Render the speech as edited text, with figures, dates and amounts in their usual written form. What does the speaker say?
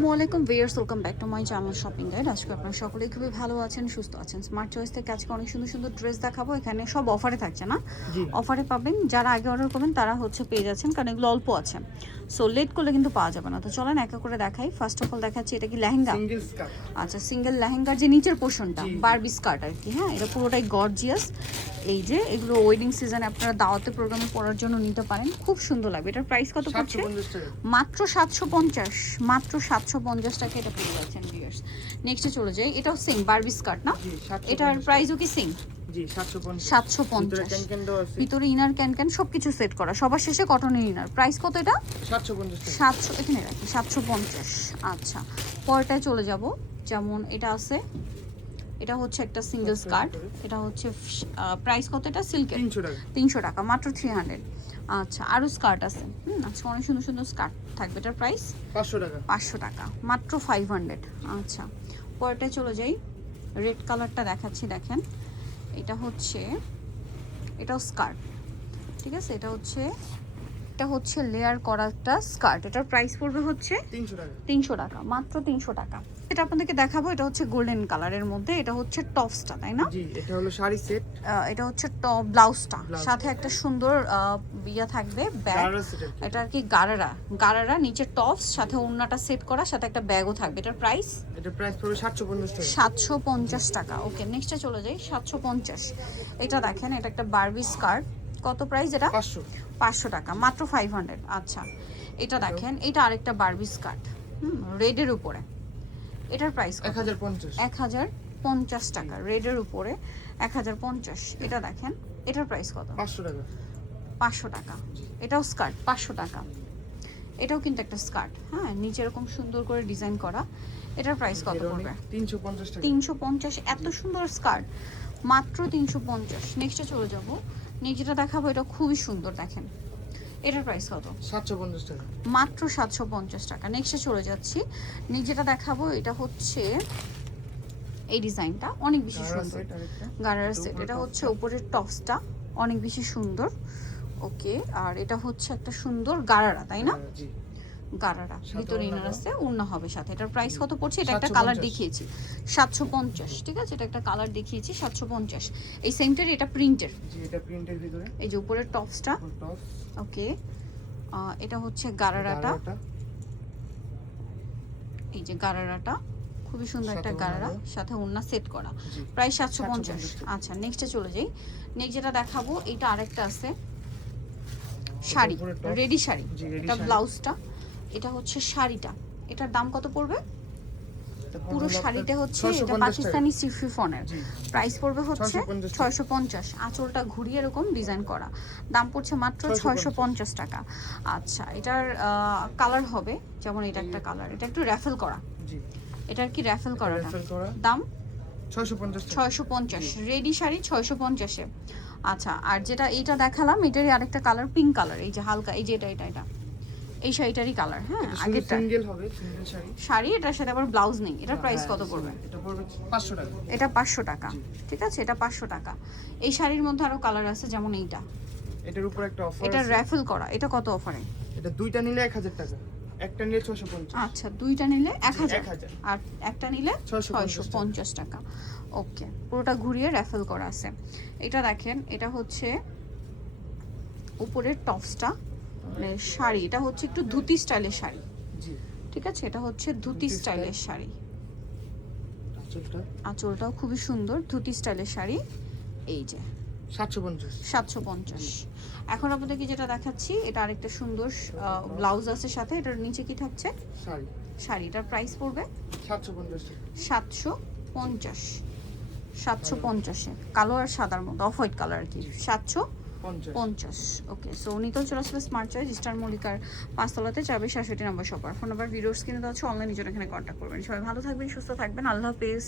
আসসালামাইকুম viewers, welcome back to my channel shopping guide. আজকে আপনারা সকলেই খুবই ভালো আছেন, সুস্থ আছেন। স্মার্ট চয়েস থেকে আজকে অনেক সুন্দর সুন্দর ড্রেস দেখাবো। এখানে সব অফারে থাকছে না, অফারে পাবেন। যারা আগে অর্ডার করবেন তারা পেয়ে যাচ্ছেন, কারণ এগুলো অল্প আছে। সো লেট করলে কিন্তু পাওয়া যাবে না। তো চলেন একা করে দেখাই। ফার্স্ট অফ অল দেখাচ্ছি, এটা কি লেহেঙ্গা? আচ্ছা, সিঙ্গেল লেহেঙ্গার যে নিচের পোর্শনটা বারবি স্কার্ট আর কি। হ্যাঁ, এটা পুরোটাই গর্জিয়াস। এই যে এগুলো ওয়েডিং সিজনে আপনারা দাওয়াতে প্রোগ্রামে পরার জন্য নিতে পারেন, খুব সুন্দর লাগবে। এটার প্রাইস কত পড়ছে? মাত্র 750, মাত্র 750 টাকা এটা পেয়ে যাচ্ছেন ভিউয়ার্স। নেক্সটে চলে যাই, এটাও সেম বারবি স্কার্ট না? এটার প্রাইসও কি সেম? জি 750। ভিতরে ইনার ক্যান সবকিছু সেট করা, সবার শেষে কটনের ইনার। প্রাইস কত এটা? 700। এখানে রাখি 750। আচ্ছা, পরটায় চলে যাব। যেমন এটা আছে, এটা হচ্ছে একটা সিঙ্গেল স্কার্ট। এটা হচ্ছে প্রাইস কত? এটা সিল্কের 300 টাকা, মাত্র 300। আচ্ছা, আরও স্কার্ট আছে। আচ্ছা, অনেক সুন্দর সুন্দর স্কার্ট থাকবে। এটার প্রাইস 500 টাকা, মাত্র 500। আচ্ছা, পরেরটায় চলে যাই। রেড কালারটা দেখাচ্ছি, দেখেন। এটা হচ্ছে, এটাও স্কার্ট, ঠিক আছে। এটা হচ্ছে লেয়ার করা একটা স্কার্ট। এটার প্রাইস পড়বে হচ্ছে 300 টাকা, মাত্র 300 টাকা। এটা আপনাদেরকে দেখাবো, এটা হচ্ছে গোল্ডেন কালারের মধ্যে। এটা হচ্ছে টপসটা, তাই না? জি, এটা হলো শাড়ি সেট। এটা হচ্ছে টপ, ব্লাউজটা সাথে একটা সুন্দর ইয়া থাকবে, ব্যাগ। এটা আর কি গারারা নিচে টপস, সাথে ওড়নাটা সেট করা, সাথে একটা ব্যাগও থাকবে। এটার প্রাইস পড়বে 750 টাকা। 750 টাকা। ওকে, নেক্সটে চলে যাই। 750। এটা দেখেন, এটা একটা বারবি স্কার্ট। কত প্রাইস এটা? 500 টাকা, মাত্র 500। আচ্ছা, এটা দেখেন, এটা আরেকটা বারবি স্কার্ট, রেডের উপরে। এটার প্রাইস 1050 টাকা, রেডের উপরে 1050। এটা দেখেন, এটার প্রাইস কত? 500 টাকা। এটাও স্কার্ট, 500 টাকা। এটাও কিন্তু একটা স্কার্ট, হ্যাঁ, নিচে এরকম সুন্দর করে ডিজাইন করা। এটার প্রাইস কত পড়বে? 350 টাকা। 350। এত সুন্দর স্কার্ট, মাত্র 350। নেক্সটে চলে যাব। নেক্সটটা দেখাবো, এটা খুবই সুন্দর, দেখেন। এটার প্রাইস কত? 750 টাকা, মাত্র 750 টাকা। নেক্সটে চলে যাচ্ছি। যেটা দেখাবো, এটা হচ্ছে এই ডিজাইনটা অনেক বেশি সুন্দর, গারারা সেট। এটা হচ্ছে উপরের টপসটা অনেক বেশি সুন্দর। ওকে, আর এটা হচ্ছে একটা সুন্দর গারারা, তাই না? গারারা, ভিতরে ইনার আছে, ওড়না হবে সাথে। এটার প্রাইস কত পড়ছে? এটা একটা কালার দেখিয়েছি 750, ঠিক আছে। এটা একটা কালার দেখিয়েছি 750। এই সেমটার, এটা প্রিন্টের। জি, এটা প্রিন্টের ভিতরে। এই যে উপরের টপসটা। ওকে, এটা হচ্ছে গারারাটা। এই যে গারারাটা খুবই সুন্দর একটা গারারা, সাথে ওড়না সেট করা। প্রায় 750। আচ্ছা, নেক্সটে চলে যাই। নেক্সট যেটা দেখাবো, এটা আরেকটা আছে শাড়ি, রেডি শাড়ি। এটা ব্লাউজটা, এটা হচ্ছে শাড়িটা। এটার দাম কত পড়বে? পুরো শাড়িটা হচ্ছে, এটা পাকিস্তানি সিফনের। প্রাইস পড়বে হচ্ছে 650। আঁচলটা ঘুরিয়ে এরকম ডিজাইন করা, দাম পড়ছে মাত্র 650 টাকা। আচ্ছা, এটার কালার হবে, যেমন এটা একটা কালার, এটা একটু র্যাফেল করা। এটার কি র্যাফেল করাটা? দাম 650। রেডি শাড়ি 650-এ। আচ্ছা, আর যেটা এইটা দেখালাম, এটারই আরেকটা কালার, পিঙ্ক কালার। এই যে হালকা, এই যে এটা এই শাড়িটারই কালার। হ্যাঁ, আগেরটা সিঙ্গেল হবে, সিঙ্গেল শাড়ি। এটার সাথে আবার ব্লাউজ নেই। এটার প্রাইস কত পড়বে? এটা পড়বে 500 টাকা। এটা 500 টাকা, ঠিক আছে। এটা 500 টাকা। এই শাড়ির মধ্যে আরো কালার আছে, যেমন এইটা। এটার উপর একটা অফার আছে, এটা র্যাফেল করা। এটা কত অফারে? এটা দুইটা নিলে 1000 টাকা, একটা নিলে 650। আচ্ছা, দুইটা নিলে 1000, আর একটা নিলে 650 টাকা। ওকে, পুরোটা ঘুরিয়ে র্যাফেল করা আছে। এটা দেখেন, এটা হচ্ছে উপরের টপসটা, মানে শাড়ি। এটা হচ্ছে একটু ধুতি স্টাইলের শাড়ি, জি, ঠিক আছে। এটা হচ্ছে ধুতি স্টাইলের শাড়ি। আঁচলটাও খুবই সুন্দর, ধুতি স্টাইলের শাড়ি। এই যে 750। এখন আপনাদেরকে যেটা দেখাচ্ছি, এটা আরেকটা সুন্দর ব্লাউজ আছে সাথে। এটার নিচে কি থাকছে? শাড়ি। এটার প্রাইস পড়বে 750। 750-এ কালো আর সাদার মধ্যে, অফ হোয়াইট কালার আর কি। 750। ওকে, সো নিতেও চলে আসলে স্মার্ট চয়েস, স্টার মল্লিকার 5 তলাতে 4/66 নম্বর শপার। ফোন নাম্বার ভিডিওর স্ক্রিনে দেওয়া আছে, অনলাইনে জন্য এখানে কন্ট্যাক্ট করবেন। সবাই ভালো থাকবেন, সুস্থ থাকবেন, আল্লাহ হাফেজ।